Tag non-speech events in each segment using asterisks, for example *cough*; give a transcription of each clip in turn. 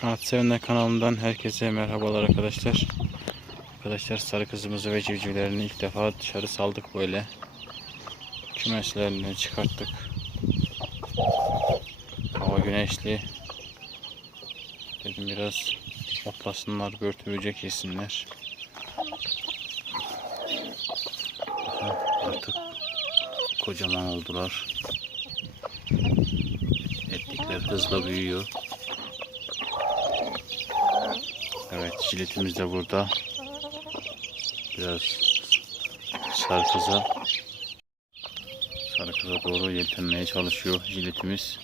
Kanat Sevenler kanalından herkese merhabalar arkadaşlar. Arkadaşlar sarı kızımızı ve civcivlerini ilk defa dışarı saldık böyle. Kümeslerinden çıkarttık. Hava güneşli. Dedim biraz otlasınlar, börtü böcek yesinler. Artık kocaman oldular. Etlikler hızla büyüyor. Evet jiletimiz de burada. Biraz sarı kıza sarı kıza doğru yeltenmeye çalışıyor jiletimiz.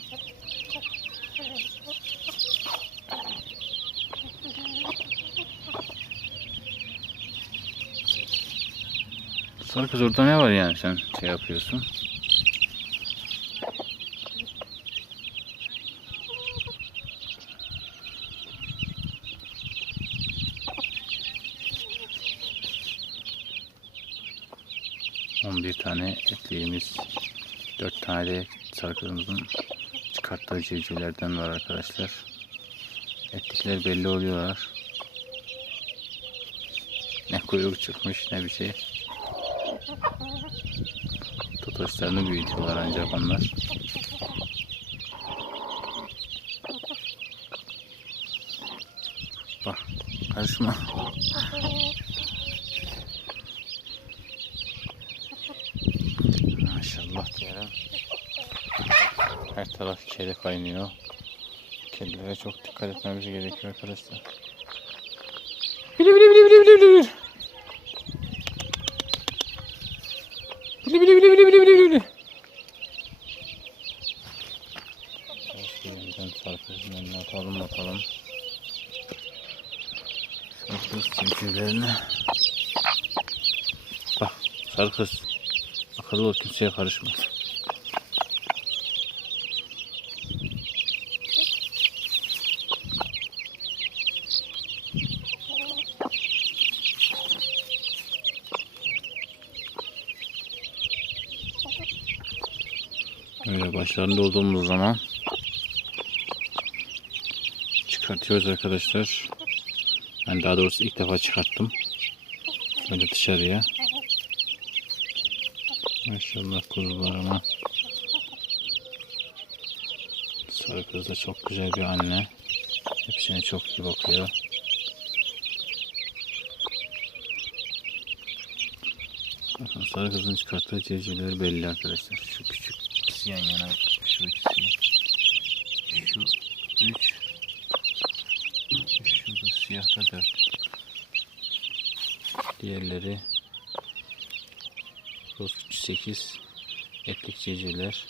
Sarı kız orada ne var yani sen şey yapıyorsun? On bir tane etliğimiz, dört tane de sarı kızımızın çıkarttığı civcivlerden var arkadaşlar. Etlikler belli oluyorlar. Ne kuyruk çıkmış ne bir şey. Totoşlarını büyütüyorlar ancak onlar. Bak karışma. Maşallah diyelim. Her taraf kedi kaynıyor. Kedilere çok dikkat etmemiz gerekiyor arkadaşlar. Bili bili bili bili bili bili. Bili bili bili bili bili bili bili. Yeniden sarkızın önüne atalım bakalım. Sarkız cimcilerine. Bak sarkız. Akıllı ol kimseye karışma. Böyle başlarında olduğumuz zaman çıkartıyoruz arkadaşlar. Ben daha doğrusu ilk defa çıkarttım. Böyle dışarıya. Maşallah kuzularıma. Sarı kız da çok güzel bir anne. Hepsine çok iyi bakıyor. Sarı kızın çıkarttığı civcivleri belli arkadaşlar. Şu küçük ikisi yan yana. Şu ikisi. Şu üç. Şurada siyahta dört. Diğerleri Roz 8 etlik civcivler.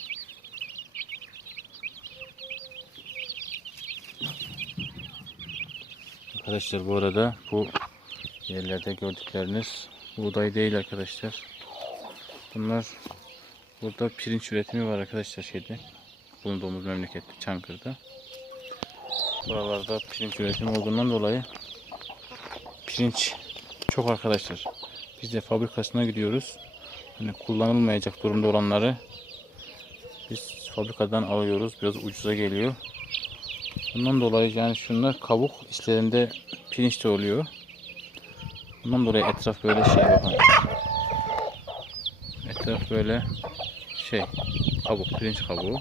Arkadaşlar bu arada bu yerlerde gördükleriniz buğday değil arkadaşlar. Bunlar burada pirinç üretimi var arkadaşlar şeyde. Bulunduğumuz memlekette Çankırı'da. Buralarda pirinç üretimi olduğundan dolayı pirinç çok arkadaşlar. Biz de fabrikasına gidiyoruz. Hani kullanılmayacak durumda olanları biz fabrikadan alıyoruz. Biraz ucuza geliyor. Bundan dolayı yani şunlar kabuk içlerinde pirinç de oluyor. Bundan dolayı etraf böyle şey bakın. Etraf böyle şey kabuk pirinç kabuğu.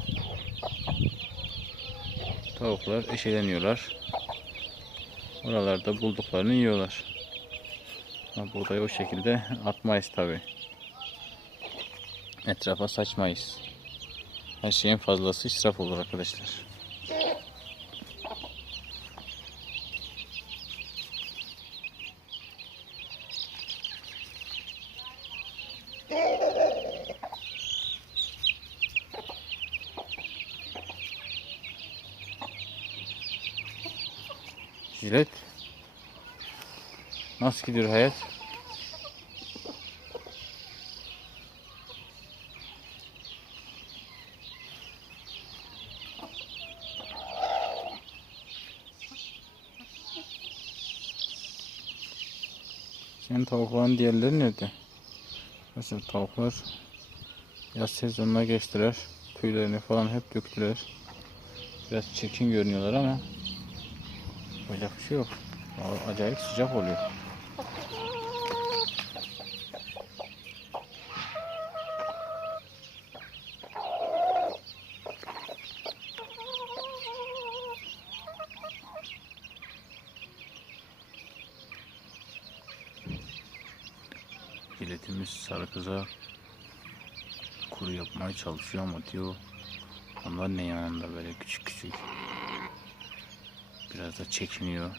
Tavuklar eşeleniyorlar. Oralarda bulduklarını yiyorlar. Ama buğdayı o şekilde atmayız tabi. Etrafa saçmayız. Her şeyin fazlası israf olur arkadaşlar. Jilet. Nasıl gidiyor hayat? Senin tavukların diğerleri nerede? Mesela tavuklar yaz sezonuna geçtiler. Tüylerini falan hep döktüler. Biraz çirkin görünüyorlar ama Yapacak bir şey yok. Acayip sıcak oluyor. Jiletimiz sarı kıza kuru yapmaya çalışıyor ama diyor onlar ne yanında böyle küçük küçük biraz da çekiniyor.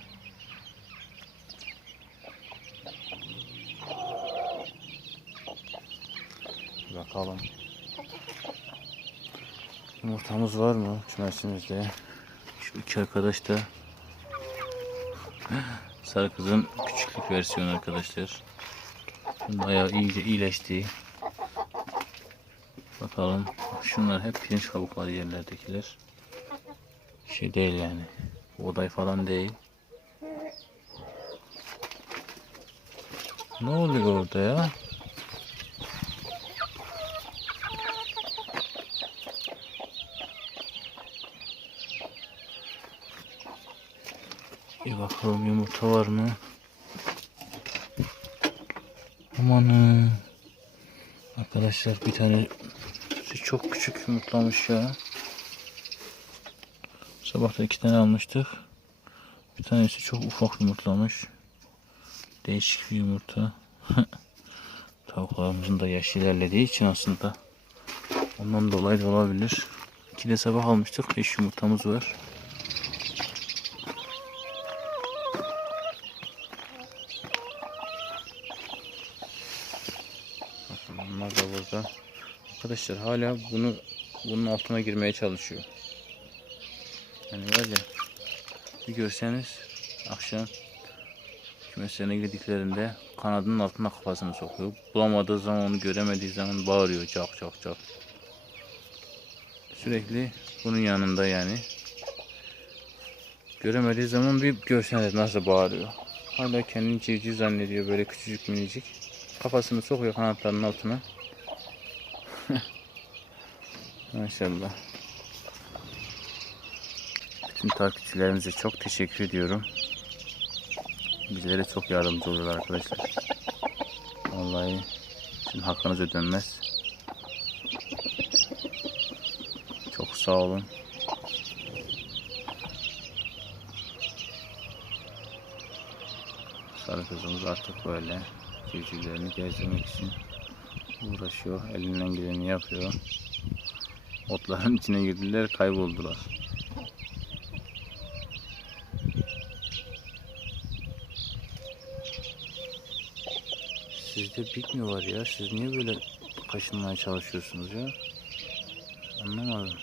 Bakalım. Yumurtamız var mı kümesimizde? Şu iki arkadaş da sarı kızın küçüklük versiyonu arkadaşlar. Bayağı iyice iyileşti. Bakalım. Şunlar hep pirinç kabukları yerlerdekiler. Şey değil yani. Buğday falan değil. Ne oluyor orada ya? Bir bakalım yumurta var mı? Amanın. Arkadaşlar bir tane çok küçük yumurtlamış ya. Sabah da iki tane almıştık. Bir tanesi çok ufak yumurtlamış. Değişik bir yumurta. *laughs* Tavuklarımızın da yaş ilerlediği için aslında ondan dolayı da olabilir. İki de sabah almıştık. Beş yumurtamız var. Bakın onlar da burada. Arkadaşlar hala bunu bunun altına girmeye çalışıyor. Yani var ya bir görseniz akşam kümeslerine girdiklerinde kanadının altına kafasını sokuyor. Bulamadığı zaman onu göremediği zaman bağırıyor çok çok çok. Sürekli bunun yanında yani. Göremediği zaman bir görseniz nasıl bağırıyor. Hala kendini civciv zannediyor böyle küçücük minicik. Kafasını sokuyor kanatlarının altına. *laughs* Maşallah. Bütün takipçilerimize çok teşekkür ediyorum. Bizlere çok yardımcı oluyorlar arkadaşlar. Vallahi sizin hakkınız ödenmez. Çok sağ olun. Sarı kızımız artık böyle civcivlerini gezdirmek için uğraşıyor. Elinden geleni yapıyor. Otların içine girdiler, kayboldular. Sizde bitmiyorlar ya. Siz niye böyle kaşınmaya çalışıyorsunuz ya? Anlamadım.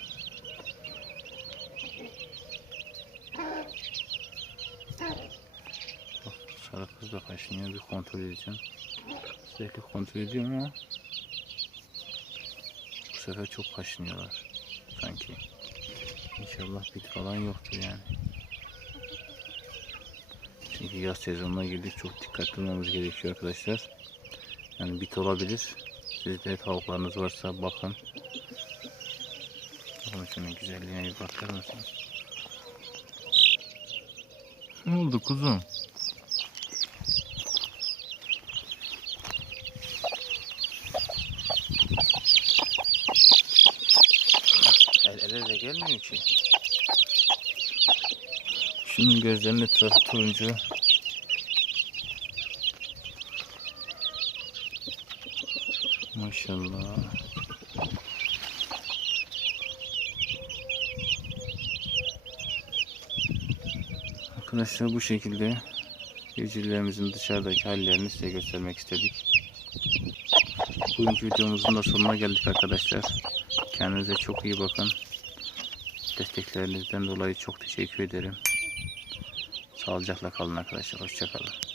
Bak sarı kız da kaşınıyor. Bir kontrol edeceğim. Sürekli kontrol ediyorum ama bu sefer çok kaşınıyorlar. Sanki. İnşallah bit falan yoktur yani. Çünkü yaz sezonuna girdik. Çok dikkatli olmamız gerekiyor arkadaşlar. Yani bit olabilir. Sizde tavuklarınız varsa bakın. Bakın şunun güzelliğine bir bakar mısınız? Ne oldu kuzum? El ele de gelmiyor ki. Şunun gözlerinin etrafı turuncu. Maşallah. Arkadaşlar bu şekilde civcivlerimizin dışarıdaki hallerini size göstermek istedik. Bugünkü videomuzun da sonuna geldik arkadaşlar. Kendinize çok iyi bakın. Desteklerinizden dolayı çok teşekkür ederim. Sağlıcakla kalın arkadaşlar. Hoşçakalın.